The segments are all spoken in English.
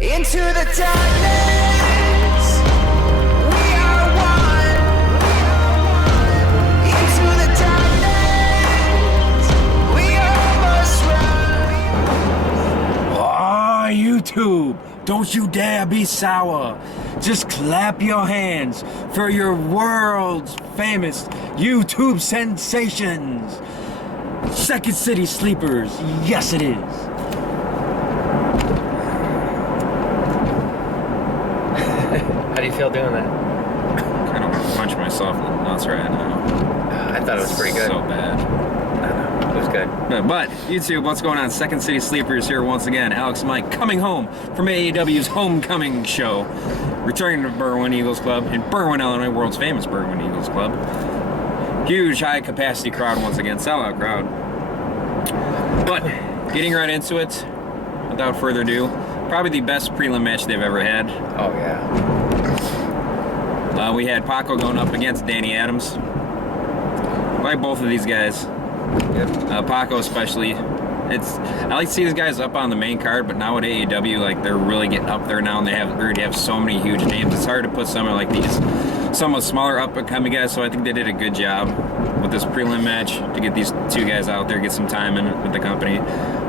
Into the darkness, we are one. Into the darkness, we almost run. Ah, YouTube, don't you dare be sour. Just clap your hands for your world's famous YouTube sensations. Second City Sleepers, yes it is. How do you feel doing that? I kind of want to punch myself in the nuts right now. I thought it was pretty good. So bad. It was good. But YouTube, what's going on? Second City Sleepers here once again. Alex Mike coming home from AEW's Homecoming show. Returning to Berwyn Eagles Club in Berwyn, Illinois, world's famous Berwyn Eagles Club. Huge high capacity crowd once again, sellout crowd. But getting right into it, without further ado, probably the best prelim match they've ever had. Oh, yeah. We had Paco going up against Danny Adams. I like both of these guys. Yep. Paco especially. I like to see these guys up on the main card, but now at AEW, like they're really getting up there now, and they already have so many huge names. It's hard to put someone like these somewhat smaller up and coming guys. So I think they did a good job with this prelim match to get these two guys out there, get some time in with the company.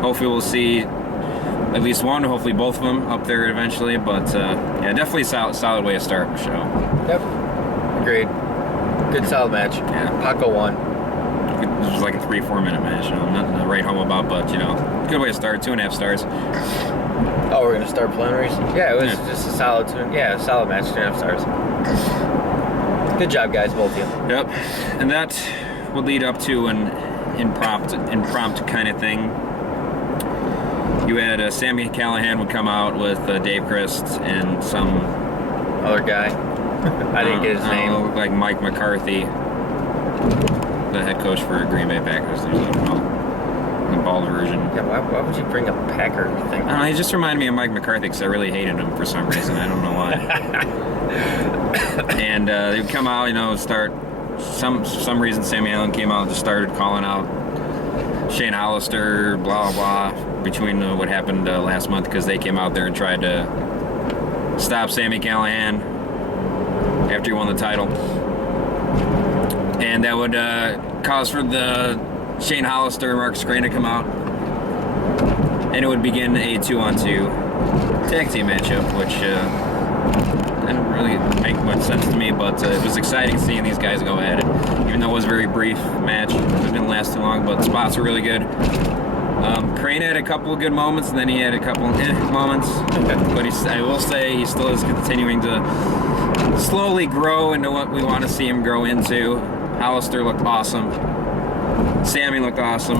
Hopefully we'll see at least one, hopefully both of them up there eventually. But yeah, definitely solid way to start the show. Yep. Agreed. Good solid match. Yeah. Paco won. It was like a 3-4 minute match, you know, nothing to write home about, but you know, good way to start. 2.5 stars. Oh, we're gonna start preliminaries? Yeah, it was just a solid solid match, 2.5 stars. Good job, guys, both of you. Yep, and that would lead up to an impromptu kind of thing. You had Sami Callihan would come out with Dave Christ and some Other guy. I didn't get his name. Looked like Mike McCarthy, the head coach for Green Bay Packers. There's the bald version. Yeah, why would you bring up Packer thing? I don't know, he just reminded me of Mike McCarthy because I really hated him for some reason. I don't know why. And they would come out, you know, start. For some reason, Sami Allen came out and just started calling out Shane Hollister, blah blah blah, between what happened last month, because they came out there and tried to stop Sami Callihan after he won the title, and that would cause for the Shane Hollister, Marcus Green to come out, and it would begin a 2-on-2 tag team matchup, which didn't really make much sense to me, but it was exciting seeing these guys go at it, even though it was a very brief match. It didn't last too long, but the spots were really good. Crane had a couple of good moments, and then he had a couple moments, but I will say he still is continuing to slowly grow into what we want to see him grow into. Hollister looked awesome. Sammy looked awesome.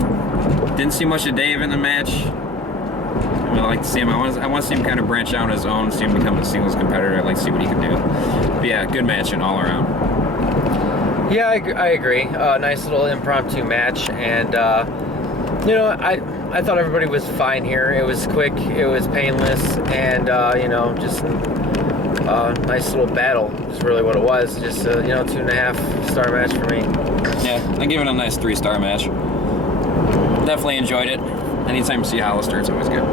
Didn't see much of Dave in the match. I would like to see him. I want to see him kind of branch out on his own, see him become a singles competitor. I'd like to see what he can do. But yeah, good match and all around. Yeah, I agree. Nice little impromptu match, and you know, I thought everybody was fine here. It was quick, it was painless, and you know, just nice little battle is really what it was. Just you know, 2.5 star match for me. Yeah, I give it a nice 3-star match. Definitely enjoyed it. Anytime you see Hollister, it's always good.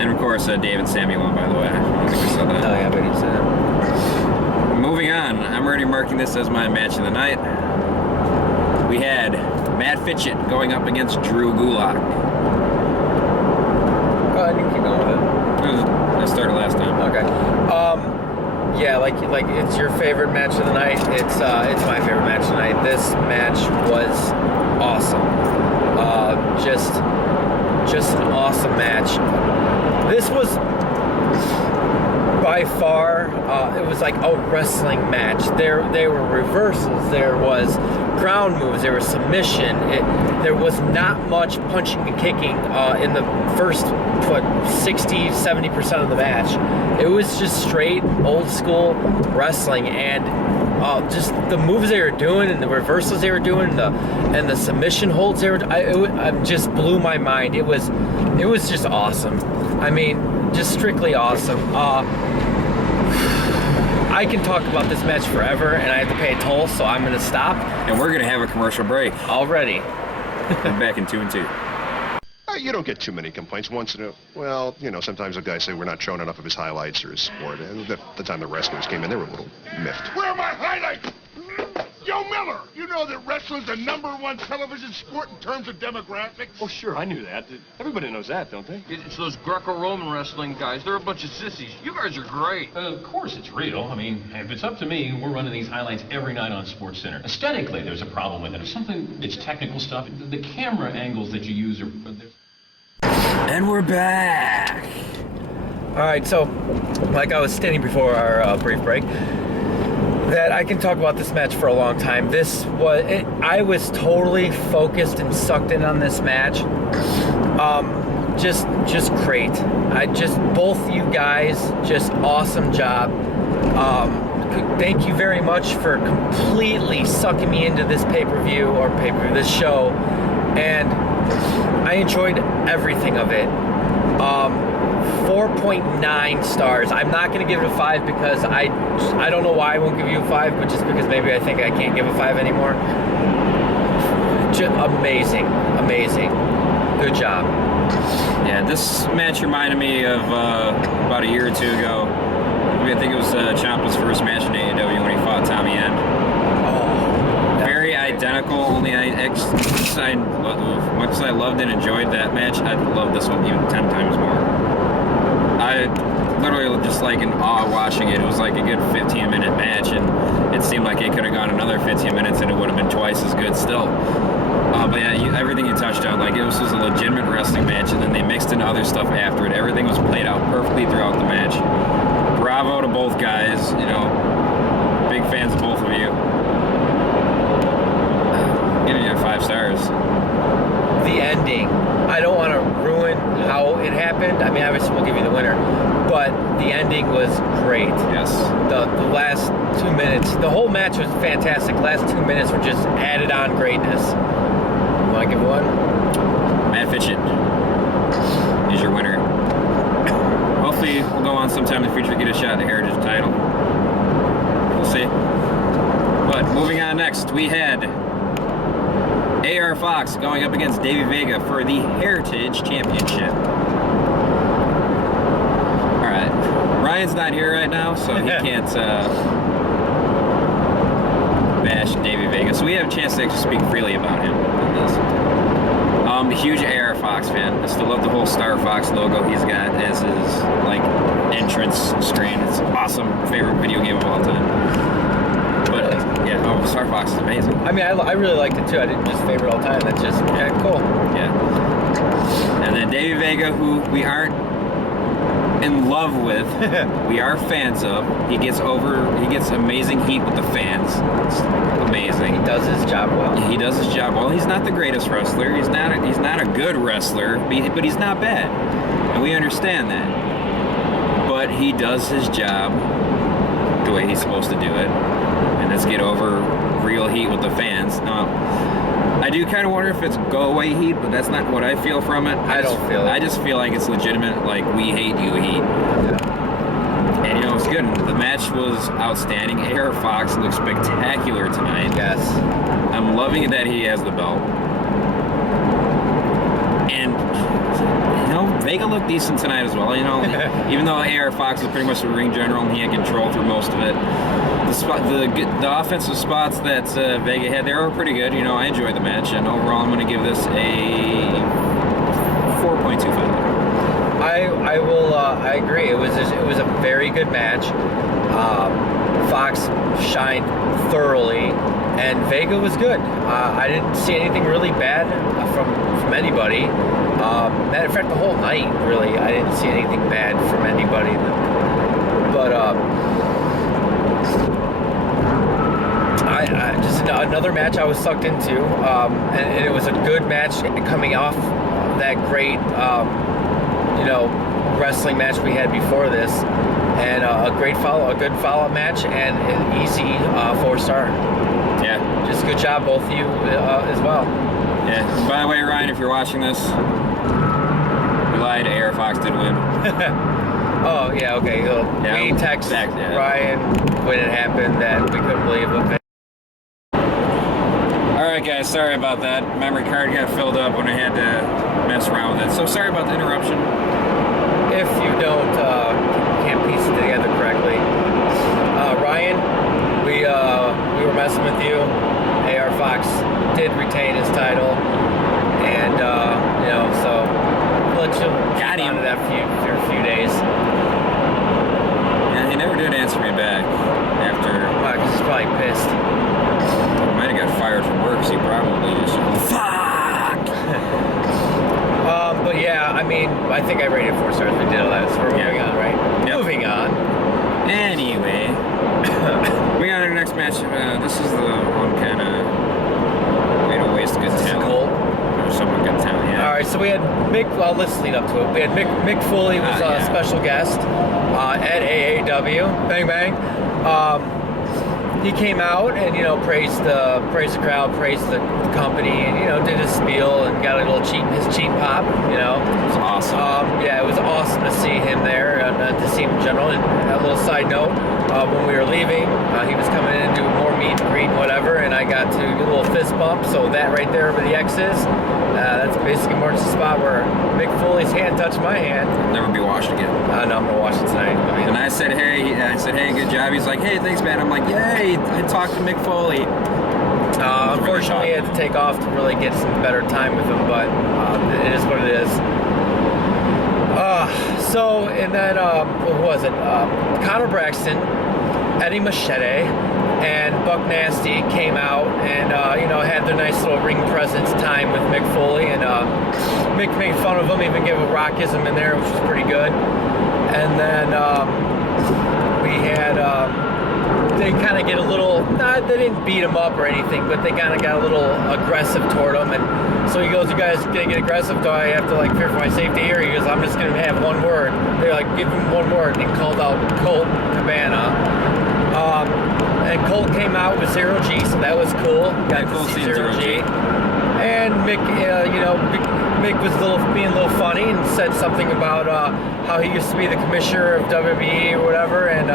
And of course, Dave and Sammy won, by the way. I don't think we saw that. Oh yeah, but he said that. Moving on, I'm already marking this as my match of the night. We had Matt Fitchett going up against Drew Gulak. Go ahead, you can keep going with it. I started last time. Okay. Yeah, like it's your favorite match of the night. It's my favorite match of the night. This match was awesome. Just an awesome match. This was by far, it was like a wrestling match. There were reversals. There was ground moves. There was submission. There was not much punching and kicking in the first 60-70% of the match. It was just straight old school wrestling, and just the moves they were doing and the reversals they were doing and the submission holds they were. It just blew my mind. It was just awesome. I mean, just strictly awesome. I can talk about this match forever, and I have to pay a toll, so I'm going to stop. And we're going to have a commercial break. Already. We're back in 2 and 2. you don't get too many complaints. Once in a well, sometimes the guys say we're not showing enough of his highlights or his sport. And the time the wrestlers came in, they were a little miffed. Where are my highlights? Joe Miller, you know that wrestling's the #1 television sport in terms of demographics? Oh, sure, I knew that. Everybody knows that, don't they? It's those Greco-Roman wrestling guys. They're a bunch of sissies. You guys are great. Of course it's real. I mean, if it's up to me, we're running these highlights every night on SportsCenter. Aesthetically, there's a problem with it. If something, it's technical stuff. The camera angles that you use are... And we're back. All right, so like I was stating before our brief break, that I can talk about this match for a long time. I was totally focused and sucked in on this match. Just great. Both you guys, just awesome job. Thank you very much for completely sucking me into this this show, and I enjoyed everything of it. 4.9 stars. I'm not going to give it a 5 because I don't know why I won't give you a 5, but just because maybe I think I can't give a 5 anymore. Just amazing. Good job. Yeah, this match reminded me of about a year or two ago. I think it was Ciampa's first match in AEW when he fought Tommy End. Very identical, only much as I loved and enjoyed that match, I love this one even 10 times more. I literally just like in awe watching it. It was like a good 15-minute match, and it seemed like it could have gone another 15 minutes and it would have been twice as good still. But yeah, everything you touched on, like it was just a legitimate wrestling match, and then they mixed in other stuff after it. Everything was played out perfectly throughout the match. Bravo to both guys, big fans of both of you. Giving you 5 stars. The ending. I don't want to ruin how it happened. I mean, obviously we'll give you the winner, but the ending was great. Yes. The last 2 minutes, the whole match was fantastic. Last 2 minutes were just added on greatness. You want to give one? Matt Fitchett is your winner. Hopefully we'll go on sometime in the future to get a shot at the Heritage title. We'll see. But moving on next, we had AR Fox going up against Davey Vega for the Heritage Championship. Alright, Ryan's not here right now, so he can't bash Davey Vega, so we have a chance to actually speak freely about him on this. I'm a huge AR Fox fan. I still love the whole Star Fox logo he's got as his entrance screen. It's awesome. Favorite video game of all time. But yeah, Star Fox is amazing. I mean, I really liked it too. I didn't just favor it all the time. That's just cool. Yeah. And then Davey Vega, who we aren't in love with, we are fans of. He gets amazing heat with the fans. It's amazing. He does his job well. He does his job well. He's not the greatest wrestler. He's not a good wrestler, but he's not bad, and we understand that. But he does his job the way he's supposed to do it, and let's get over real heat with the fans. Now, I do kind of wonder if it's go-away heat, but that's not what I feel from it. I don't feel it. I just feel like it's legitimate, like, we hate you heat. Yeah. And, it's good. The match was outstanding. AR Fox looks spectacular tonight. Yes. I'm loving it that he has the belt. And, Vega looked decent tonight as well. Even though AR Fox was pretty much the ring general and he had control through most of it, the offensive spots that Vega had there were pretty good. I enjoyed the match, and overall I'm going to give this a 4.25. I will. I agree. It was a very good match. Fox shined thoroughly, and Vega was good. I didn't see anything really bad from anybody. Matter of fact, the whole night, really, I didn't see anything bad from anybody. But I just another match I was sucked into, and it was a good match coming off that great, wrestling match we had before this, and a good follow-up match, and an easy 4-star. Yeah. Just good job, both of you as well. Yeah. By the way, Ryan, if you're watching this, we lied. AR Fox did win. Oh, yeah, okay. We text Ryan when it happened that we couldn't believe it. All right, right, guys, sorry about that. Memory card got filled up when I had to mess around with it. So sorry about the interruption. If you don't can't piece it together correctly, Ryan, we were messing with you. AR Fox did retain his title, and so let you Got him. on to that for a few days. Yeah, he never did answer me back after. Because he's probably pissed. Might have got fired from work, so he probably just fuck. But yeah, I mean, I think I rated 4 stars. We did all that, so we're moving on, right? Yep. Moving on. Anyway, we got our next match. This is the one kind of way to waste a good This is talent. cool. Or somewhat good talent, yeah. All right, so we had Mick. Well, let's lead up to it. We had Mick Foley was Yeah. a special guest at AAW. Bang bang. He came out and praised the crowd, praised the company, and did his spiel and got a little his cheap pop. It was awesome. Yeah, it was awesome to see him there and to see him in general. And a little side note, when we were leaving, he was coming in and doing more meet and greet and whatever, and I got to do a little fist bump. So that right there where the X is, that's basically marks the spot where Mick Foley's hand touched my hand. Never be washed again. No, I'm gonna watch it tonight. And I said, hey, good job. He's like, hey, thanks, man. I'm like, yay, I talked to Mick Foley. Unfortunately, I had to take off to really get some better time with him, but it is what it is. And then, what was it? Connor Braxton, Eddie Machete, and Buck Nasty came out and, had their nice little ring presence time with Mick Foley. And Mick made fun of him, even gave a rockism in there, which was pretty good. And then we had... they kind of get a little, they didn't beat him up or anything, but they kind of got a little aggressive toward him. And so he goes, you guys gonna get aggressive? Do I have to fear for my safety here? He goes, I'm just gonna have one word. They're like, give him one word. And he called out Colt Cabana. And Colt came out with Zero G, so that was cool. Got cool to see seeing Zero Zero G. G. And Mick, Mick was being a little funny and said something about how he used to be the commissioner of WWE or whatever, and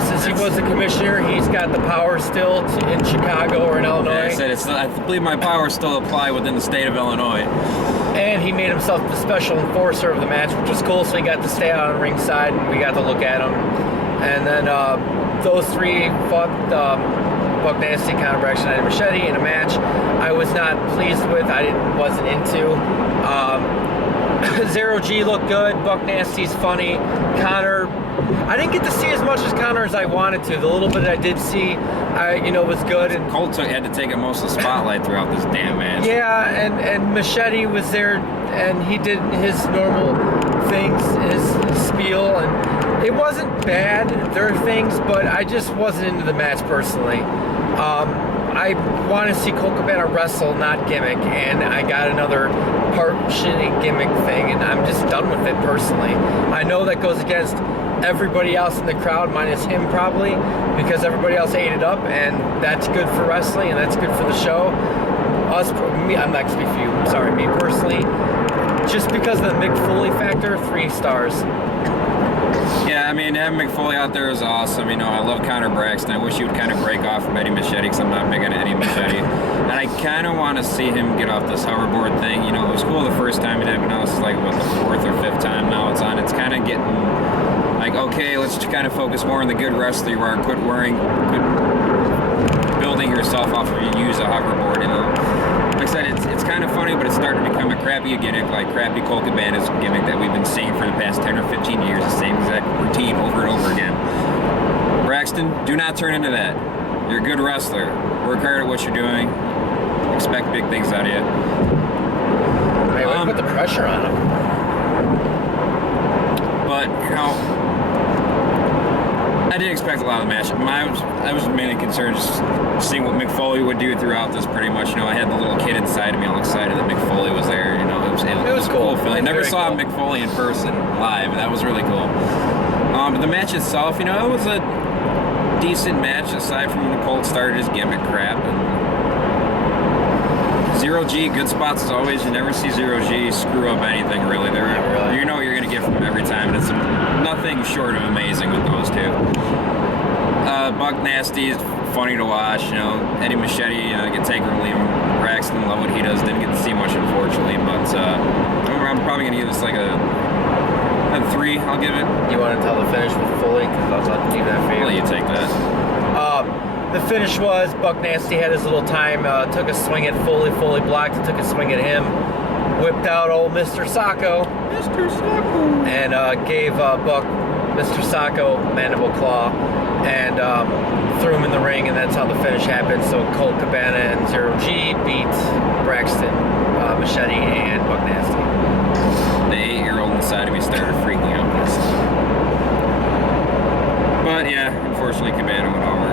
since he was the commissioner, he's got the power still in Chicago or in Illinois. Yeah, I said I believe my powers still apply within the state of Illinois. And he made himself the special enforcer of the match, which was cool. So he got to stay out on ringside, and we got to look at him. And then those three fought Buck Nasty, Connor Braxton, and Machete in a match I was not pleased with. Wasn't into. Zero G looked good. Buck Nasty's funny. Connor, I didn't get to see as much as Connor as I wanted to. The little bit I did see, was good. And Colt had to take up most of the spotlight throughout this damn match. yeah, and Machete was there, and he did his normal things, his spiel, and it wasn't bad. There are things, but I just wasn't into the match personally. I want to see Colt Cabana wrestle, not gimmick, and I got another partially gimmick thing, and I'm just done with it personally. I know that goes against everybody else in the crowd, minus him probably, because everybody else ate it up, and that's good for wrestling, and that's good for the show. Me, I'm not speaking for you, I'm sorry, me personally, just because of the Mick Foley factor, 3 stars. Yeah, I mean, having Mick Foley out there is awesome. I love Connor Braxton. I wish he would kind of break off from Eddie Machete, because I'm not big on Eddie Machete. And I kind of want to see him get off this hoverboard thing. It was cool the first time he did it, but now this is the 4th or 5th time now it's on. It's kind of getting okay, let's just kind of focus more on the good wrestler you are. Quit building yourself off of you use a hoverboard, Like I said, it's kind of funny, but it's starting to become a crappy gimmick, like crappy Colt Cabana's gimmick that we've been seeing for the past 10 or 15 years, the same exact routine over and over again. Braxton, do not turn into that. You're a good wrestler. Work hard at what you're doing. Expect big things out of you. Hey, we put the pressure on him. But, I didn't expect a lot of the match. I was mainly concerned just seeing what Mick Foley would do throughout this pretty much. I had the little kid inside of me all excited that Mick Foley was there. It was a cool feeling. Never saw cool. Mick Foley in person live, and that was really cool. But the match itself, it was a decent match aside from when Colt started his gimmick crap. And Zero G, good spots as always. You never see Zero G screw up anything really. You know what you're going to get from him every time, and it's nothing short of amazing with those two. Buck Nasty funny to watch. You know, Eddie Machete, get take or leave him. Braxton, love what he does. Didn't get to see much, unfortunately, but I'm probably gonna give this like a 3. I'll give it. You want to tell the finish with Foley? Because I was about to do that for you. I'll let you take that. The finish was Buck Nasty had his little time, took a swing at Foley. Foley blocked, took a swing at him, whipped out old Mr. Sacco. Mr. Sacco. And gave Buck Mr. Sacco mandible claw and threw him in the ring, and that's how the finish happened. So Colt Cabana and Zero G beat Braxton, Machete, and Buck Nasty. The 8-year-old inside of me started freaking out. But yeah, unfortunately, Cabana went over.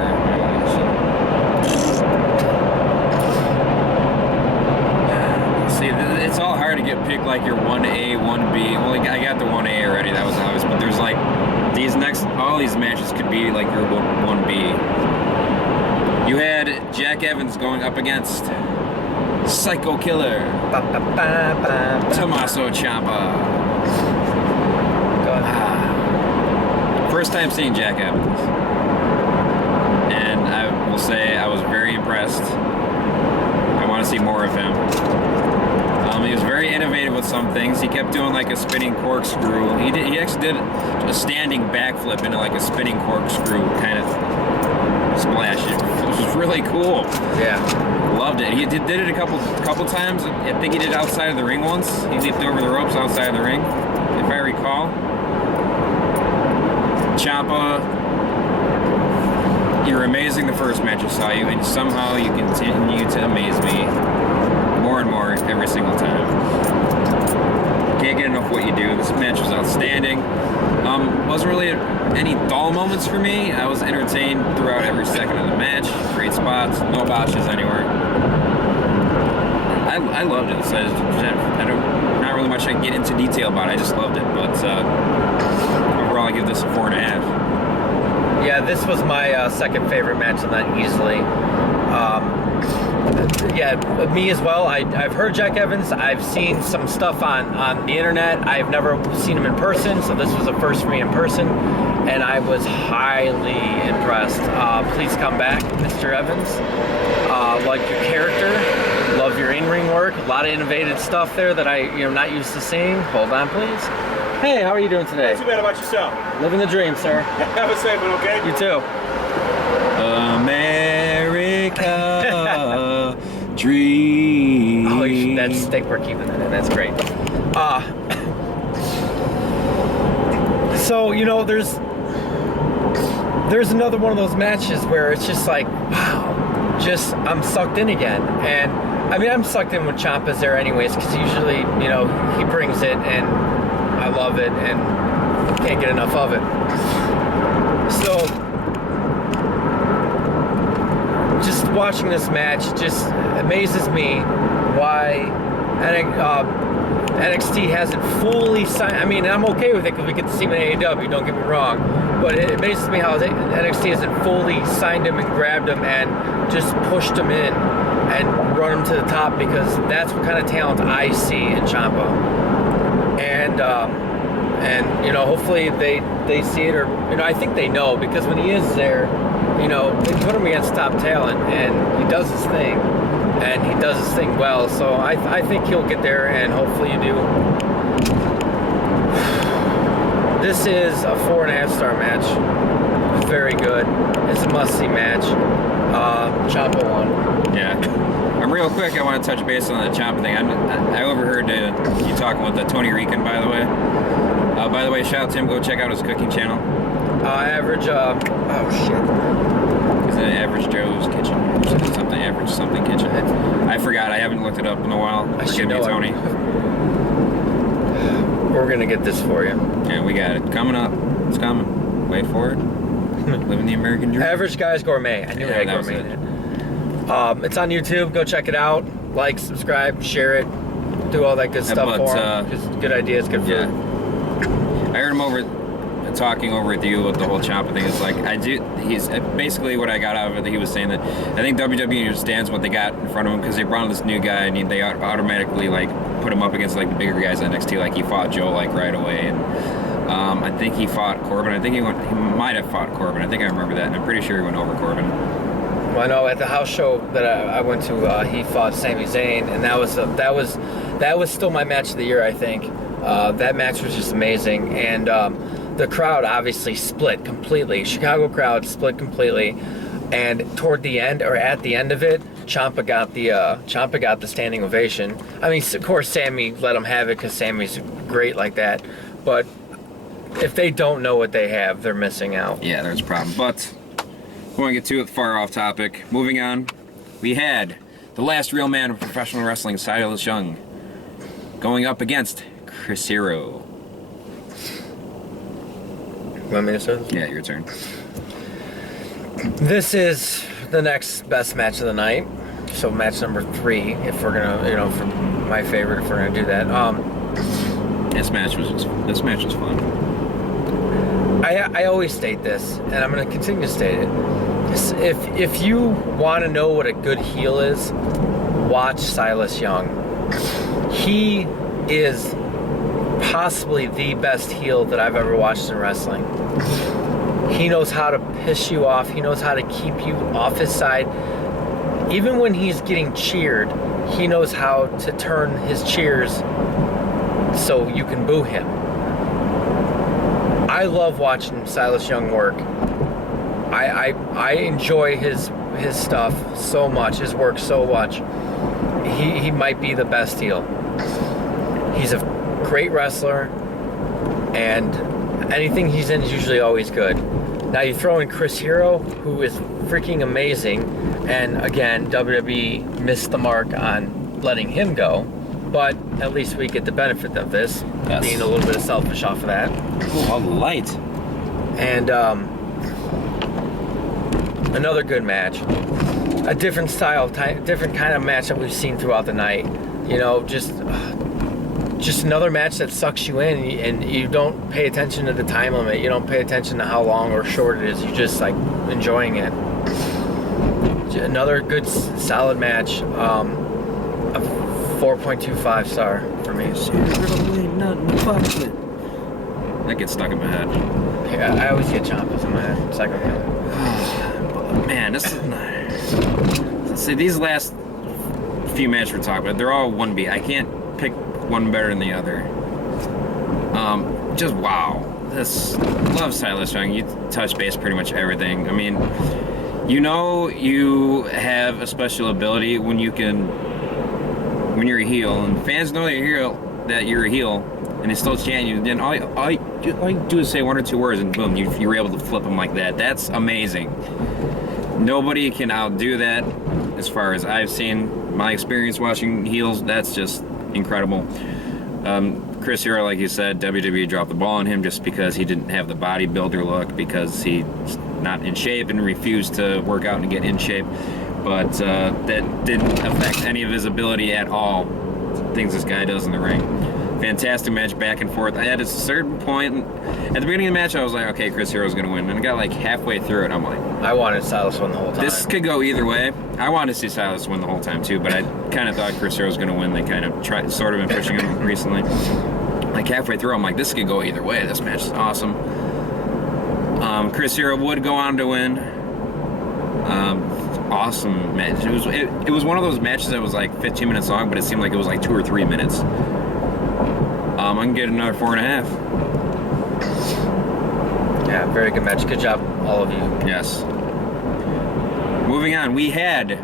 See, it's all hard to get picked like your 1A, 1B. Well, I got the 1A already. That was obvious. But there's like all these matches could be like your 1B. You had Jack Evans going up against Psycho Killer, Tommaso Ciampa. First time seeing Jack Evans, and I will say I was very impressed. I want to see more of him. He was very innovative with some things. He kept doing like a spinning corkscrew. He actually did a standing backflip into like a spinning corkscrew kind of splash. It was really cool. Yeah. Loved it. He did it a couple times. I think he did it outside of the ring once. He leaped over the ropes outside of the ring, if I recall. Ciampa, you were amazing the first match I saw you, and somehow you continue to amaze me more and more every single time. Can't get enough what you do. This match was outstanding. Wasn't really any dull moments for me. I was entertained throughout every second of the match. Great spots, no botches anywhere. I loved it. So not really much I can get into detail about it. I just loved it. But overall, I give this a 4.5. Yeah, this was my second favorite match, and that easily. Yeah, me as well. I've heard Jack Evans. I've seen some stuff on the internet. I've never seen him in person, so this was a first for me in person, and I was highly impressed. Please come back, Mr. Evans. Like your character, love your in-ring work. A lot of innovative stuff there that I'm not used to seeing. Hold on, please. Hey, how are you doing today? Too bad about yourself. Living the dream, sir. Have a safe one, okay? You too. America dream. Oh, that's steak. We're keeping that in. That's great. So there's another one of those matches where it's just like, wow, I'm sucked in again. And I mean, I'm sucked in when Ciampa's there anyways, because usually he brings it and I love it and can't get enough of it. So just watching this match just amazes me why NXT hasn't fully signed. I mean, I'm okay with it because we get to see him in AEW, don't get me wrong. But it amazes me how NXT hasn't fully signed him and grabbed him and just pushed him in and run him to the top, because that's what kind of talent I see in Ciampa. And hopefully they see it, or I think they know, because when he is there, they put him against top talent and he does his thing, and he does his thing well. So I think he'll get there, and hopefully you do. This is a 4.5-star match. Very good. It's a must-see match. Ciampa won. Yeah. Real quick, I want to touch base on the Ciampa thing. I overheard you talking with Tony Rican, by the way. By the way, shout out to him. Go check out his cooking channel. Average. Oh shit. Is it Average Joe's Kitchen? Average something kitchen. I forgot. I haven't looked it up in a while. Forgive me, Tony. We're gonna get this for you. Yeah, we got it coming up. It's coming. Wait for it. Living the American dream. Average Guys Gourmet. I knew it had gourmet in it. It's on YouTube. Go check it out. Like, subscribe, share it, do all that good stuff for him. Just good ideas, good food. Yeah. I heard him talking over with you with the whole Ciampa thing. It's like, he's basically what I got out of it. He was saying that I think WWE understands what they got in front of him, because they brought in this new guy and they automatically put him up against the bigger guys in NXT. Like, he fought Joe right away, and I think he fought Corbin. I think he might have fought Corbin. I think I remember that, and I'm pretty sure he went over Corbin. Well, I know at the house show that I went to, he fought Sami Zayn, and that was still my match of the year, I think. That match was just amazing, and the crowd obviously split completely. Chicago crowd split completely, and toward the end, or at the end of it, Ciampa got the standing ovation. I mean, of course, Sammy let him have it because Sammy's great like that, but if they don't know what they have, they're missing out. Yeah, there's a problem. But we won't get too far off topic. Moving on, we had the last real man of professional wrestling, Silas Young, going up against Chris Hero. Want me to start this? Yeah, your turn. This is the next best match of the night. So match number 3, if we're gonna, for my favorite, if we're gonna do that. This match was fun. I always state this, and I'm gonna continue to state it. If you want to know what a good heel is, watch Silas Young. He is possibly the best heel that I've ever watched in wrestling. He knows how to piss you off. He knows how to keep you off his side. Even when he's getting cheered, he knows how to turn his cheers so you can boo him. I love watching Silas Young work. I enjoy his stuff so much, his work so much. He might be the best heel. He's a great wrestler, and anything he's in is usually always good. Now you throw in Chris Hero, who is freaking amazing, and again, WWE missed the mark on letting him go, but at least we get the benefit of this, Yes. being a little bit selfish off of that. Oh, all the light. And another good match, a different style, different kind of match that we've seen throughout the night. Just another match that sucks you in, and you don't pay attention to the time limit. You don't pay attention to how long or short it is. You just like enjoying it. Another good, solid match. A 4.25 star for me. That gets stuck in my head. Yeah, I always get Ciampa's in my head. Psycho Killer. Man, this is... See, these last few matches we're talking about, they're all 1B. I can't pick one better than the other. Just wow. Love Silas Young. You touch base pretty much everything. I mean, you have a special ability when you're a heel, and fans know that you're a heel, and they still chant you. Then all you do is say one or two words, and boom, you're able to flip them like that. That's amazing. Nobody can outdo that, as far as I've seen. My experience watching heels, that's just incredible. Chris Hero, like you said, WWE dropped the ball on him just because he didn't have the bodybuilder look, because he's not in shape and refused to work out and get in shape. But that didn't affect any of his ability at all. Things this guy does in the ring. Fantastic match, back and forth. I had a certain point at the beginning of the match, I was like, okay, Chris Hero's gonna win. And I got like halfway through it, I'm like, I wanted Silas to win the whole time. this could go either way. I wanted to see Silas win the whole time too, but I kind of thought Chris Hero was gonna win. They kind of sort of been pushing him recently. Like halfway through, I'm like, this could go either way. This match is awesome. Chris Hero would go on to win. Awesome match. It was one of those matches that was like 15 minutes long, but it seemed like it was like 2 or 3 minutes. I can get another 4.5. Yeah, very good match. Good job, all of you. Yes. Moving on, we had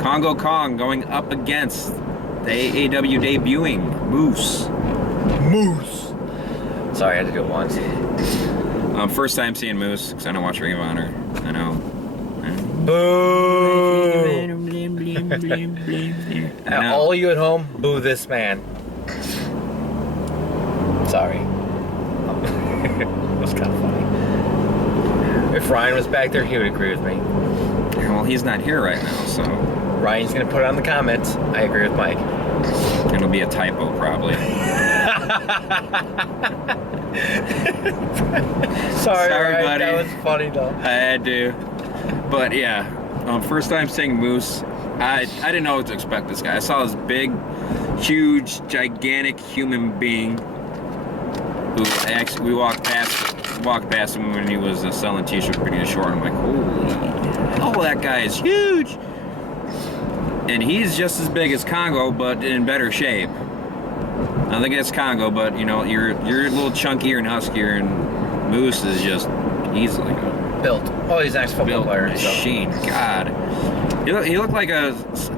Congo Kong going up against the AAW debuting Moose. Sorry, I had to do it once. First time seeing Moose, because I don't watch Ring of Honor. I know. Boo! I know. All you at home, boo this man. Sorry. It was kind of funny. If Ryan was back there, he would agree with me. Well, he's not here right now, so Ryan's gonna put it on the comments. I agree with Mike. it'll be a typo probably. Sorry, Ryan, buddy. that was funny though. I had to. But yeah, first time seeing Moose, I didn't know what to expect this guy. I saw this big, huge, gigantic human being who actually, we walked past walked past him when he was selling t-shirts pretty short. I'm like, holy hell, that guy is huge. And he's just as big as Congo, but in better shape. I think it's Congo, but you know, you're a little chunkier and huskier, and Moose is just, he's like a Built. Oh, he's an ex-football built player. and stuff. machine. God. He looked like a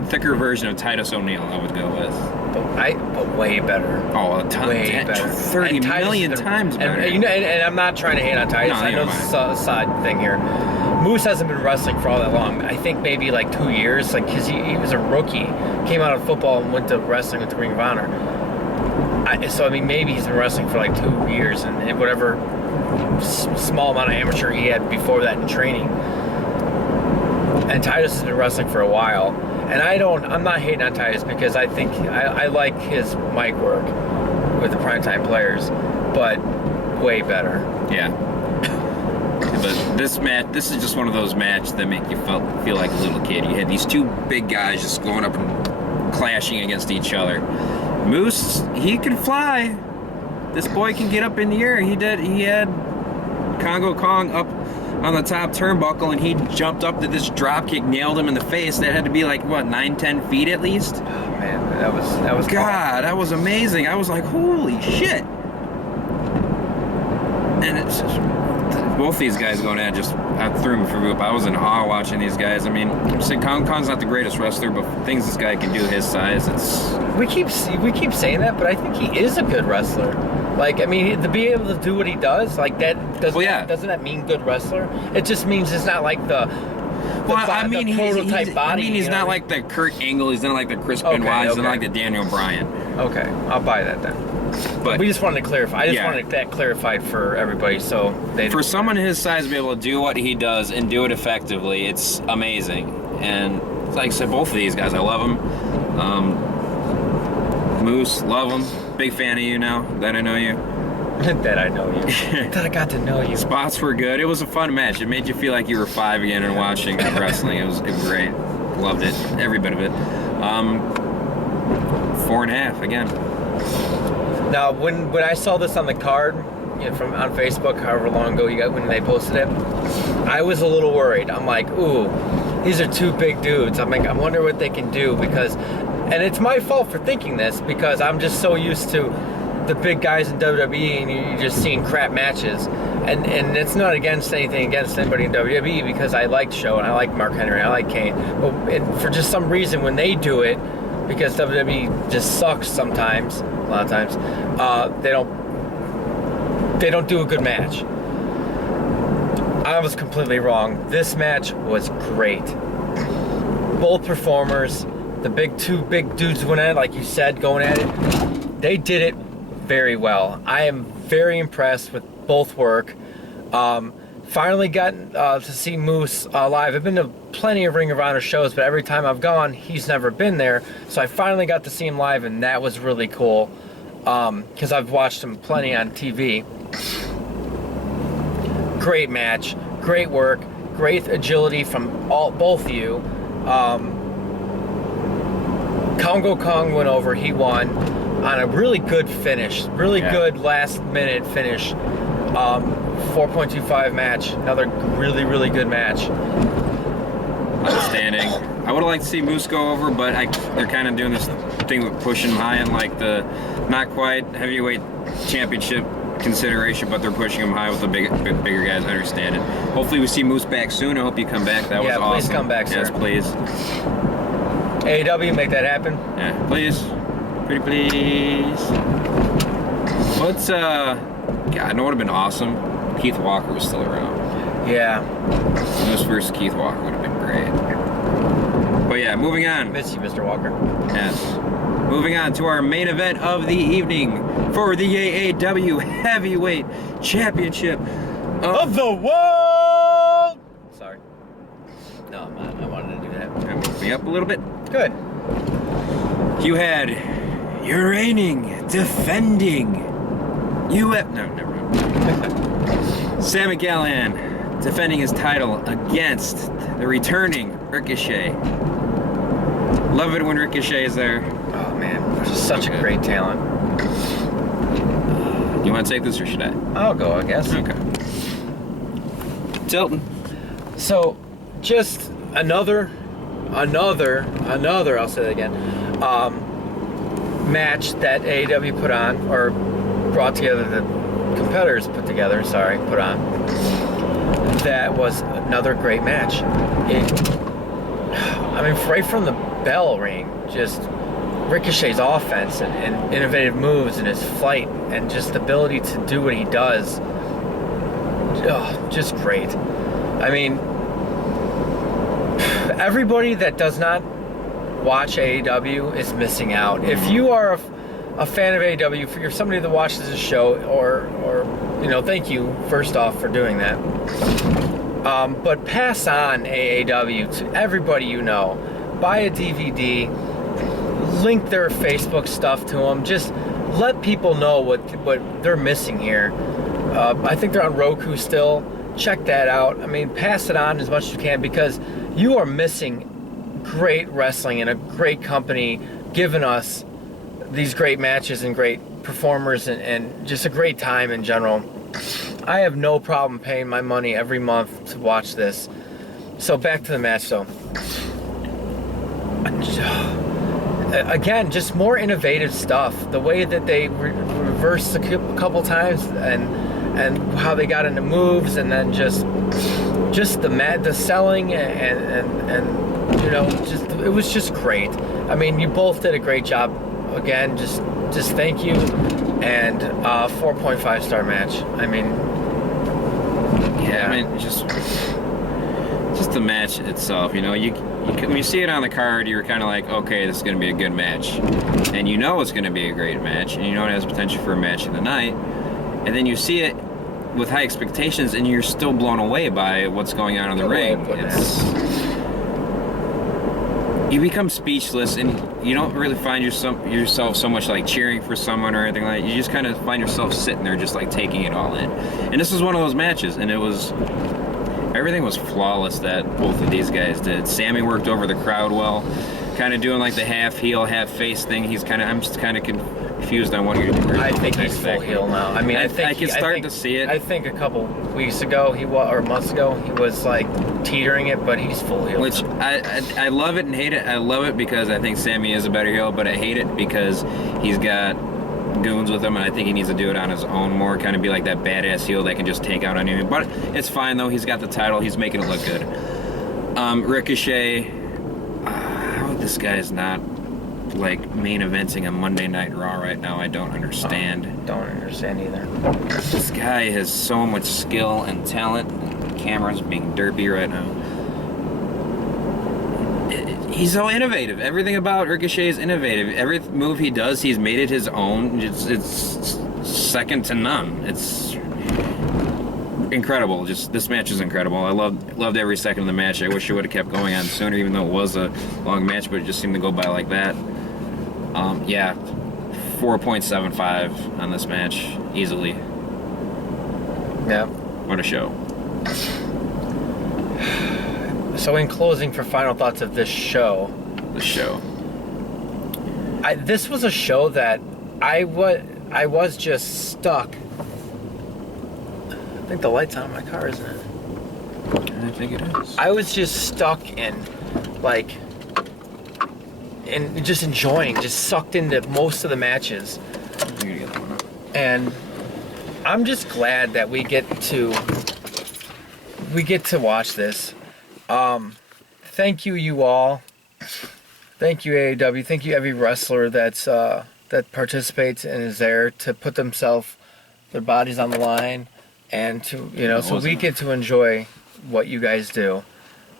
thicker version of Titus O'Neil, I would go with. But way better. Oh, a ton, Way 10, better. 30 And Titus million is the- times better. And, you know, and I'm not trying to hate on Titus. No, I know neither this is am a side thing here. Moose hasn't been wrestling for all that long. I think maybe like 2 years, like because he was a rookie, came out of football and went to wrestling with the Ring of Honor. So I mean, maybe he's been wrestling for like 2 years and whatever small amount of amateur he had before that in training. And Titus has been wrestling for a while. And I'm not hating on Titus because I think I like his mic work with the primetime players, but way better. Yeah. But this is just one of those matches that make you feel like a little kid. You had these two big guys just going up and clashing against each other. Moose, he can fly. This boy can get up in the air. He had Congo Kong up on the top turnbuckle, and he jumped up to this drop kick, nailed him in the face. That had to be like, what, 9-10 feet at least? Oh man, that was God, that was amazing. I was like, holy shit. And it's just, both these guys going at it, I threw him for a loop. I was in awe watching these guys. I mean, Kong Kong's not the greatest wrestler, but things this guy can do his size, it's... We keep saying that, but I think he is a good wrestler. Like, I mean, to be able to do what he does, like that, doesn't that mean good wrestler? It just means it's not like the prototype body. he's not like the Kurt Angle, he's not like the Chris Benoit, he's not like the Daniel Bryan. Okay, I'll buy that then. But we just wanted to clarify. I just Yeah. wanted that clarified for everybody, so they. for someone his size to be able to do what he does and do it effectively, it's amazing. And like I said, both of these guys, I love them. Moose, love him. Big fan of you now that I know you. that I know you. That I got to know you. Spots were good. It was a fun match. It made you feel like you were 5 again and watching wrestling. It was great. Loved it. Every bit of it. 4.5 again. Now, when I saw this on the card, you know, from on Facebook, however long ago you got when they posted it, I was a little worried. I'm like, ooh, these are two big dudes. I'm like, I wonder what they can do because, and it's my fault for thinking this because I'm just so used to the big guys in WWE and you're just seeing crap matches. And it's not against anything against anybody in WWE because I like Show and I like Mark Henry, I like Kane. But for just some reason when they do it, because WWE just sucks sometimes, a lot of times, they don't do a good match. I was completely wrong. This match was great. Both performers, the two big dudes went at it, like you said, going at it. They did it very well. I am very impressed with both work. Finally got to see Moose live. I've been to plenty of Ring of Honor shows, but every time I've gone, he's never been there. So I finally got to see him live, and that was really cool because I've watched him plenty on TV. Great match, great work, great agility from both of you. Congo Kong went over. He won on a really good finish, good last-minute finish. 4.25 match, another really good match. Outstanding. I would have liked to see Moose go over, but they're kind of doing this thing with pushing him high in like the not quite heavyweight championship consideration, but they're pushing him high with the bigger guys. I understand it. Hopefully we see Moose back soon. I hope you come back. That was awesome. Please come back, sir. Yes, please. AEW, make that happen. Yeah, please. Pretty please. Let's God, it would have been awesome. Keith Walker was still around. Yeah. Moose versus Keith Walker would have been great. But yeah, moving on. Miss you, Mr. Walker. Yes. Moving on to our main event of the evening for the AAW Heavyweight Championship Of the world! Sorry. No, I wanted to do that. Move me up a little bit. Good. You had your reigning, defending, no, never mind. Sami Callihan defending his title against the returning Ricochet. Love it when Ricochet is there. Oh man, there's such a great talent. You You want to take this or should I? I'll go, I guess. Okay. Tilton. So, just another, I'll say that again, match that AEW put on, or brought together, the competitors put on. That was another great match. Right from the bell ring, just Ricochet's offense and innovative moves and his flight and just the ability to do what he does, just great. I mean, everybody that does not watch AEW is missing out. If you are a fan of AEW, if you're somebody that watches this show, or thank you first off for doing that. But pass on AEW to everybody you know. Buy a DVD, link their Facebook stuff to them. Just let people know what they're missing here. I think they're on Roku still. Check that out. I mean, pass it on as much as you can, because you are missing great wrestling and a great company giving us these great matches and great performers and just a great time in general. I have no problem paying my money every month to watch this. So back to the match though. Again, just more innovative stuff. The way that they reversed a couple times and how they got into moves, and then just the selling and just it was just great. I mean, you both did a great job. Again, just thank you, and 4.5 star match. I mean, yeah. I mean, just the match itself. You when you see it on the card, you're kind of like, okay, this is going to be a good match, and you know it's going to be a great match, and you know it has potential for a match of the night, and then you see it with high expectations, and you're still blown away by what's going on in the ring. You become speechless, and you don't really find yourself so much like cheering for someone or anything like that. You just kind of find yourself sitting there just like taking it all in. And this was one of those matches, and everything was flawless that both of these guys did. Sammy worked over the crowd well, kind of doing like the half heel, half face thing. I'm just kind of confused on what you're doing. I think he's full heel now. I mean, I can start to see it. I think a couple weeks ago or months ago he was like teetering it, but he's full heel. Which I love it and hate it. I love it because I think Sammy is a better heel, but I hate it because he's got goons with him, and I think he needs to do it on his own more, kind of be like that badass heel that can just take out anything. But it's fine though. He's got the title. He's making it look good. Ricochet. How this guy's not like main eventing a Monday Night Raw right now, I don't understand. Don't understand either. This guy has so much skill and talent. The camera's being derpy right now. He's so innovative. Everything about Ricochet is innovative. Every move he does, he's made it his own. It's second to none. It's incredible. Just this match is incredible. I loved every second of the match. I wish it would have kept going on sooner, even though it was a long match, but it just seemed to go by like that. 4.75 on this match, easily. Yeah. What a show. So in closing, for final thoughts of this show. This was a show that I was just stuck. I think the light's on my car, isn't it? I think it is. I was just stuck in, and just enjoying, just sucked into most of the matches. I'm gonna get that one up. And I'm just glad that we get to watch this. Thank you all. Thank you AEW. Thank you every wrestler that participates and is there to put their bodies on the line, and to so we get to enjoy what you guys do.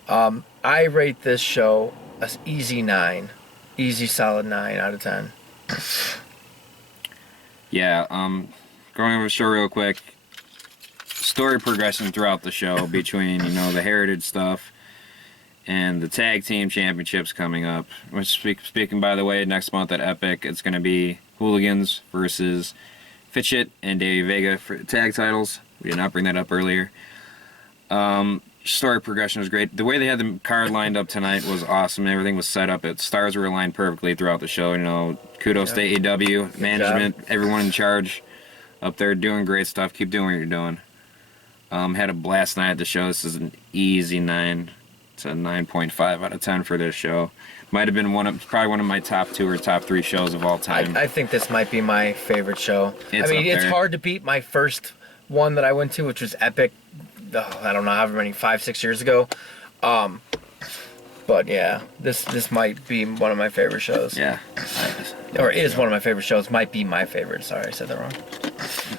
I rate this show an easy 9. Easy solid 9 out of 10. Yeah, going over the show real quick. Story progression throughout the show between, the Heritage stuff and the Tag Team Championships coming up. Which, speaking by the way, next month at Epic, it's going to be Hooligans versus Fitchett and Davey Vega for tag titles. We did not bring that up earlier. Story progression was great. The way they had the card lined up tonight was awesome. Everything was set up. Stars were aligned perfectly throughout the show. Kudos to AEW, management, everyone in charge. up there doing great stuff. Keep doing what you're doing. Had a blast night at the show. This is an easy 9. It's a 9.5 out of 10 for this show. Might have been probably one of my top 2 or top 3 shows of all time. I think this might be my favorite show. It's I mean, up it's there. hard to beat my first one that I went to, which was Epic. I don't know, however many, 5-6 years ago. But yeah, this might be one of my favorite shows. Yeah. Or is one of my favorite shows. Might be my favorite. Sorry, I said that wrong.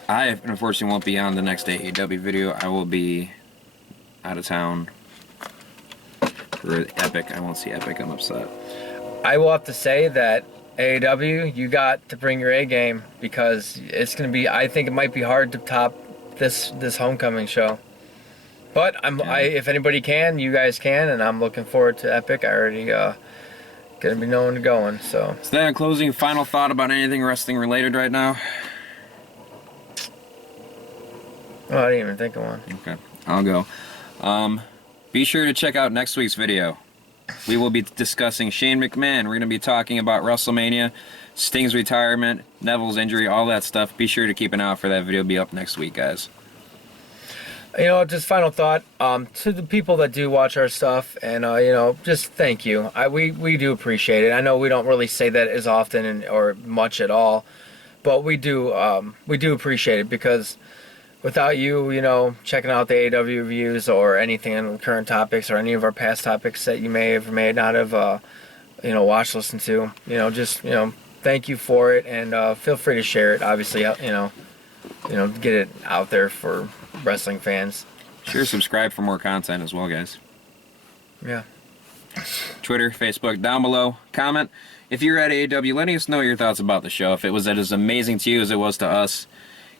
I unfortunately won't be on the next AEW video. I will be out of town for Epic. I won't see Epic. I'm upset. I will have to say that AEW, you got to bring your A game, because it's going to be, I think it might be hard to top this homecoming show. But if anybody can, you guys can, and I'm looking forward to Epic. I already gonna be knowing to going. So. Is that a closing final thought about anything wrestling related right now? Oh, I didn't even think of one. Okay, I'll go. Be sure to check out next week's video. We will be discussing Shane McMahon. We're gonna be talking about WrestleMania, Sting's retirement, Neville's injury, all that stuff. Be sure to keep an eye out for that video. It'll be up next week, guys. You know, just final thought to the people that do watch our stuff, and you know, just thank you. We do appreciate it. I know we don't really say that as often or much at all, but we do appreciate it, because without you, you know, checking out the AEW reviews or anything on current topics or any of our past topics that you may have or may not have, you know, watched, listened to, you know, just, you know, thank you for it, and feel free to share it. Obviously, you know, get it out there for wrestling fans. Sure, subscribe for more content as well, guys. Yeah. Twitter, Facebook, down below. Comment if you're at AEW, letting us know your thoughts about the show. If it was as amazing to you as it was to us,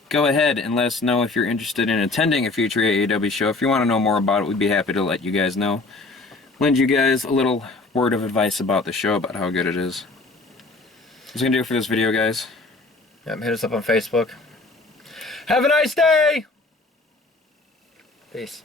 go ahead and let us know if you're interested in attending a future AEW show. If you want to know more about it, we'd be happy to let you guys know. Lend you guys a little word of advice about the show, about how good it is. That's going to do it for this video, guys. Yep, hit us up on Facebook. Have a nice day! Peace.